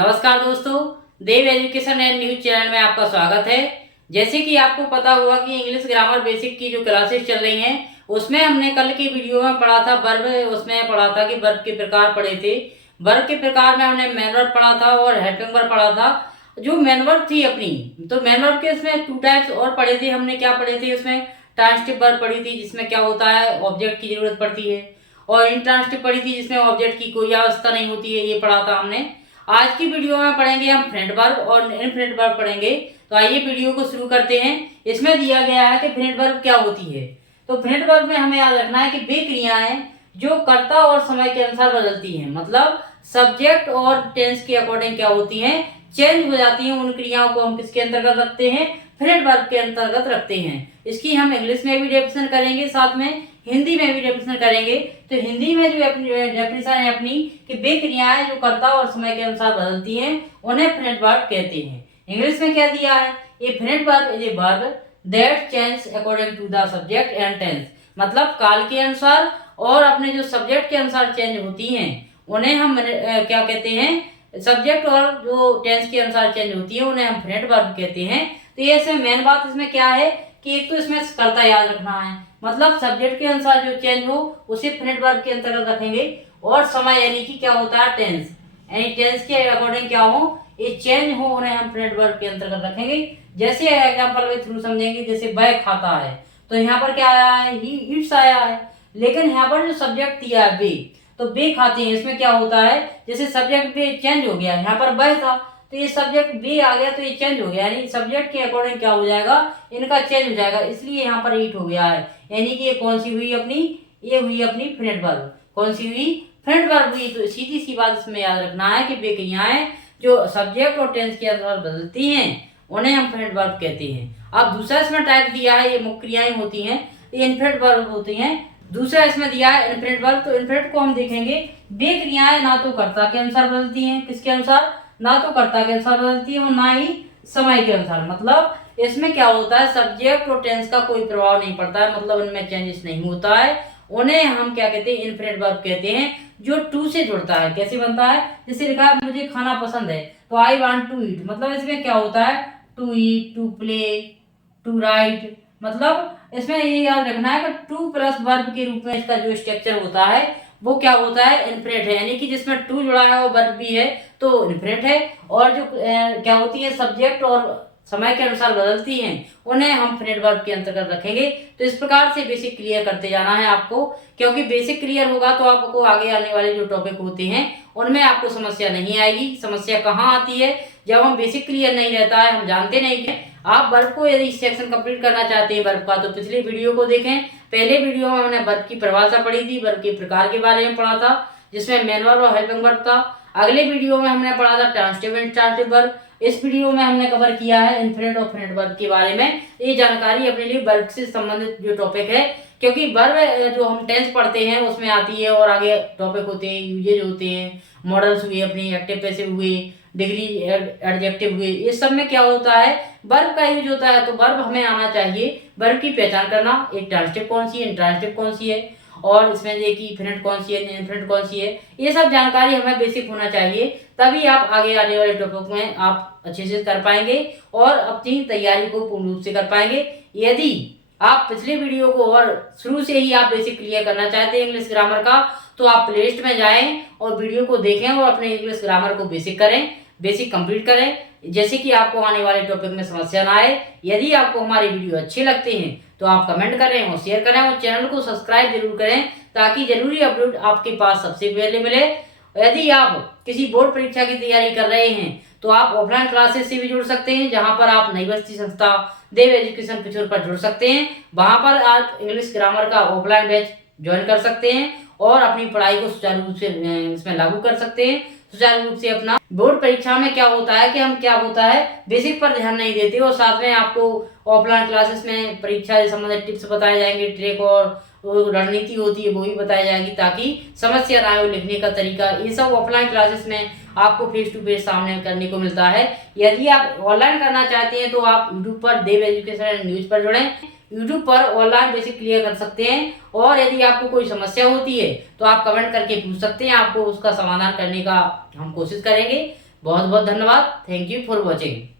नमस्कार दोस्तों, देव education and news channel में आपका स्वागत है। जैसे कि आपको पता हुआ कि इंग्लिश ग्रामर बेसिक की जो क्लासेस चल रही हैं उसमें हमने कल की वीडियो में पढ़ा था वर्ब। उसमें पढ़ा था कि वर्ब के प्रकार पढ़े थे। वर्ब के प्रकार में हमने मेन वर्ब पढ़ा था और हेल्पिंग वर्ब पढ़ा था। जो मेन वर्ब थी अपनी, तो मेन वर्ब के इसमें 2 टाइप्स और पढ़े थे। हमने क्या पढ़े थे उसमें? ट्रांजिटिव वर्ब पढ़ी थी जिसमें क्या होता है, ऑब्जेक्ट की जरूरत पड़ती है, और इंट्रांजिटिव पढ़ी थी जिसमें ऑब्जेक्ट की कोई आवश्यकता नहीं होती है। ये पढ़ा था हमने। आज की वीडियो में पढ़ेंगे हम फ्रेंड वर्ब और इनफ्रेंट वर्ब पढ़ेंगे। तो आइए वीडियो को शुरू करते हैं। इसमें दिया गया है कि फ्रेंड वर्ब क्या होती है। तो फ्रेंड वर्ब में हमें याद रखना है कि वे क्रियाएं जो कर्ता और समय के अनुसार बदलती हैं, मतलब सब्जेक्ट और टेंस के अकॉर्डिंग क्या होती हैं, चेंज हो जाती हैं। उन क्रियाओं को हम किसके अंतर्गत रखते हैं? फ्रेंड वर्ब के अंतर्गत रखते हैं। इसकी हम इंग्लिश में भी डेफिनेशन करेंगे, साथ में हिंदी में भी डेफिनेशन करेंगे। तो हिंदी में जो डेफिनेशन है अपनी कि वे क्रियाएं जो कर्ता और समय के अनुसार बदलती हैं उन्हें फ्रेंड वर्ब कहते हैं। इंग्लिश में क्या दिया है? A friend verb is a verb that change according to the subject and tense, मतलब काल के अनुसार और अपने जो सब्जेक्ट के अनुसार चेंज होती हैं उन्हें हम क्या कहते हैं? सब्जेक्ट और जो टेंस के अनुसार चेंज होती है उन्हें हम फ्रेंड वर्ब कहते हैं। तो ये इसमें मेन बात इसमें क्या है कि एक तो इसमें कर्ता याद रखना है, मतलब सब्जेक्ट के अनुसार जो चेंज हो उसे फ्रेंड वर्ब के अंतर्गत रखेंगे। और समय यानी कि क्या होता है? टेंस, यानी टेंस के अकॉर्डिंग क्या हो, ये चेंज हो, उन्हें हम फ्रेंड वर्ब के अंतर्गत रखेंगे। जैसे एग्जांपल के थ्रू समझेंगे। जैसे वह खाता है, तो यहाँ पर क्या आया है? ही ईट्स आया है। लेकिन यहाँ पर जो सब्जेक्ट दिया है वे, तो वे खाते हैं। इसमें क्या होता है? जैसे सब्जेक्ट वे चेंज हो गया, यहाँ पर वह था तो ये सब्जेक्ट वे आ गया तो ये चेंज हो गया, यानी सब्जेक्ट के अकॉर्डिंग क्या हो जाएगा? इनका चेंज हो जाएगा, इसलिए यहाँ पर ईट हो गया है। यानी कि ये कौन सी हुई अपनी? ये हुई अपनी फ्रेंड वर्ब। कौन सी हुई? फ्रेंड वर्ब हुई। तो सीधी सी बात इसमें याद रखना है कि वे क्रियाएं जो सब्जेक्ट और टेंस के अनुसार बदलती हैं उन्हें हम फ्रेंड वर्ब कहते हैं। अब दूसरा इसमें टाइप दिया है, ये मुख्य क्रियाएं होती हैं, ये इनफ्रेंट वर्ब होती हैं। दूसरा इसमें दिया है इनफ्रेंट वर्ब। तो इनफ्रेंट को हम देखेंगे, वे क्रियाएं ना तो कर्ता के अनुसार बदलती हैं, किसके अनुसार? ना तो कर्ता के अनुसार बदलती है और ना ही समय के अनुसार। मतलब इसमें क्या होता है? सब्जेक्ट और टेंस का कोई प्रभाव नहीं पड़ता है, मतलब उनमें चेंजेस नहीं होता है। उन्हें हम क्या कहते हैं? इनफ्रेंट वर्ब कहते हैं, जो टू से जुड़ता है। कैसे बनता है? जैसे लिखा है मुझे खाना पसंद है, तो आई वांट टू ईट, मतलब इसमें क्या होता है? To eat, to play, to write. मतलब इसमें ये याद रखना है कि टू प्लस वर्ब के रूप में इसका जो स्ट्रक्चर होता है वो क्या होता है? इनफ्रेंट है, यानी कि जिसमें टू जुड़ा है वो वर्ब भी है तो इनफ्रेंट है। और जो क्या होती है? सब्जेक्ट और समय के अनुसार बदलती हैं उन्हें हम फ्रेंड वर्ब के अंतर्गत रखेंगे। तो इस प्रकार से बेसिक क्लियर करते जाना है आपको, क्योंकि बेसिक क्लियर होगा तो आपको आगे आने वाले जो टॉपिक होते हैं उनमें आपको समस्या नहीं आएगी। समस्या कहाँ आती है? जब हम बेसिक क्लियर नहीं रहता है, हम जानते नहीं कि आप वर्ब को यदि सेक्शन कंप्लीट करना चाहते हैं वर्ब का, तो पिछले वीडियो को देखें। पहले वीडियो में हमने वर्ब की परिभाषा पढ़ी थी, वर्ब के प्रकार के बारे में पढ़ा था जिसमें मेन वर्ब और हेल्पिंग वर्ब था। अगले वीडियो में हमने पढ़ा था ट्रांजिटिव एंड इंट्रांजिटिव वर्ब। इस वीडियो में हमने कवर किया है इनफ्रेंट और फ्रेंड वर्ब के बारे में। ये जानकारी अपने लिए वर्ब से संबंधित जो टॉपिक है, क्योंकि वर्ब जो हम टेंस पढ़ते हैं उसमें आती है और आगे टॉपिक होते हैं, यूजेज होते हैं, मॉडल्स हुए, अपनी एक्टिव पैसिव हुए, डिग्री एडजेक्टिव हुए। इस सब में क्या होता है? वर्ब का यूज होता है। तो वर्ब हमें आना चाहिए, वर्ब की पहचान करना, एक ट्रांजिटिव कौन सी है, इंट्रांजिटिव कौन सी है, और इसमें ये कि फ्रेंड कौन सी है, इनफ्रेंट कौन सी है। ये सब जानकारी हमें बेसिक होना चाहिए, तभी आप आगे आने वाले टॉपिक में आप अच्छे से कर पाएंगे और अपनी तैयारी को पूर्ण रूप से कर पाएंगे। यदि आप पिछले वीडियो को और शुरू से ही आप बेसिक क्लियर करना चाहते हैं इंग्लिश ग्रामर का, तो आप प्लेलिस्ट में जाएं और वीडियो को देखें और अपने इंग्लिश ग्रामर को बेसिक करें, बेसिक कंप्लीट करें, जैसे कि आपको आने वाले टॉपिक में समस्या ना आए। यदि आपको हमारे वीडियो अच्छे लगते हैं तो आप कमेंट करें और शेयर करें और चैनल को सब्सक्राइब जरूर करें, ताकि जरूरी अपलोड आपके पास सबसे पहले मिले। यदि आप किसी बोर्ड परीक्षा की तैयारी कर रहे हैं तो आप ऑफलाइन क्लासेस से भी जुड़ सकते हैं, जहां पर आप नई बस्ती संस्था देव एजुकेशन पिछोर पर जुड़ सकते हैं। वहां पर आप इंग्लिश ग्रामर का ऑफलाइन बैच ज्वाइन कर सकते हैं और अपनी पढ़ाई को सुचारू रूप से इसमें लागू कर सकते हैं। सुचारू रूप से अपना बोर्ड परीक्षा में क्या होता है कि हम क्या होता है बेसिक पर ध्यान नहीं देते, और साथ में आपको ऑफलाइन क्लासेस में परीक्षा से संबंधित टिप्स बताए जाएंगे, ट्रिक और रणनीति होती है वो भी बताई जाएगी, ताकि समस्या ना हो, लिखने का तरीका, ये सब ऑफलाइन क्लासेस में आपको फेस टू फेस सामने करने को मिलता है। यदि आप ऑनलाइन करना चाहते हैं तो आप यूट्यूब पर देव एजुकेशन एंड न्यूज पर जुड़ें। यूट्यूब पर ऑनलाइन बेसिक क्लियर कर सकते हैं, और यदि आपको कोई समस्या होती है तो आप कमेंट करके पूछ सकते हैं, आपको उसका समाधान करने का हम कोशिश करेंगे। बहुत बहुत धन्यवाद। Thank you for watching.